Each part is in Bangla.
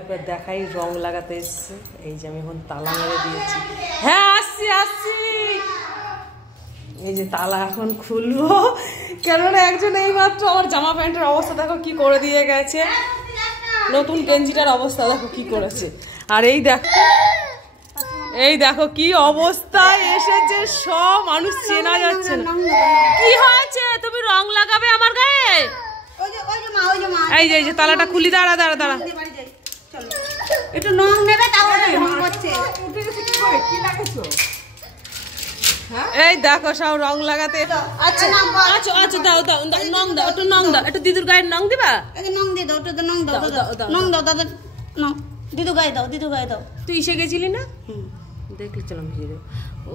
একবার দেখাই রং লাগাতে এসছে। এই যে আমি এখন তালা মেরে দিয়েছি। হ্যাঁ আসছি আসছি। এই যে তালা এখন খুলবো, কেননা একজন এই মাত্র আমার জামা প্যান্টের অবস্থা দেখো কি করে দিয়ে গেছে, নতুন গেঞ্জিটার অবস্থা দেখো কি করেছে। আর এই দেখো কি অবস্থায় এসেছে, সব মানুষ চেনা যাচ্ছে না। কি হয়েছে, তুমি রং লাগাবে আমার গায়ে? এই যে তালাটা খুলি, দাঁড়া দাঁড়া দাঁড়া, একটু নং নেবে তাহলে রং করছে। এই দেখো সব রং লাগাতে। আচ্ছা আচ্ছা আচ্ছা দাও দাও নং দাও, একটু নং দাও, একটু দিদুর গায়ে নং দিবা। এই নং দিয়ে দাও, ওটা নং দাও, নং দাও দাদা, নং দিদু গায়ে দাও, দিদু গায়ে দাও। তুই এসে গেছিলি না? দেখেছিলাম হিরো।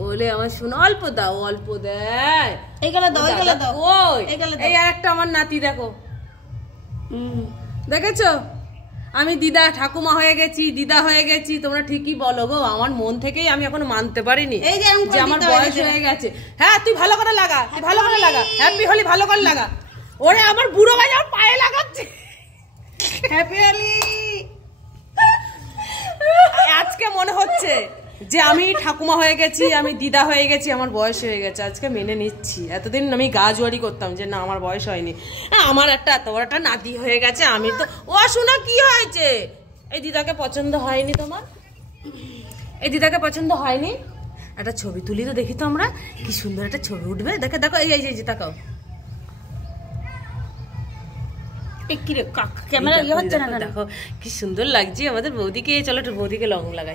ওলে আমার শোনো, অল্প দাও, অল্প দেয়। এইগুলো দাও, এইগুলো দাও। ওই এই আরেকটা আমার নাতি দেখো, দেখেছো? আমি দিদা ঠাকুমা হয়ে গেছি, দিদা হয়ে গেছি। তোমরা ঠিকই বলো গো, আমার মন থেকেই আমি এখনো মানতে পারিনি যে আমার বয়স হয়ে গেছে। হ্যাঁ তুই ভালো করে লাগা, তুই ভালো করে লাগা, হ্যাপি হোলি ভালো করে লাগা। ওরে আমার বুড়ো ভাই আমার পায়ে লাগাচ্ছে। হ্যাপি হোলি। আজকে মনে হচ্ছে যে আমি ঠাকুমা হয়ে গেছি, আমি দিদা হয়ে গেছি, আমার বয়স হয়ে গেছে। আজকে মেনে নিচ্ছি। এতদিন আমি গা জোয়ারি করতাম যে না আমার বয়স হয়নি, আমার একটা এত বড় একটা নাতি হয়ে গেছে। আমি তো ও শোনা কি হয়েছে, এই দিদাকে পছন্দ হয়নি তোমার? এই দিদাকে পছন্দ হয়নি? একটা ছবি তুলি তো দেখি তো আমরা, কি সুন্দর একটা ছবি উঠবে। দেখো দেখো এই যে তাকাও, ক্যামেরা ইয়ে হচ্ছে না, দেখো কি সুন্দর লাগছে আমাদের বৌদিকে। চলো একটু বৌদিকে রং লাগাই।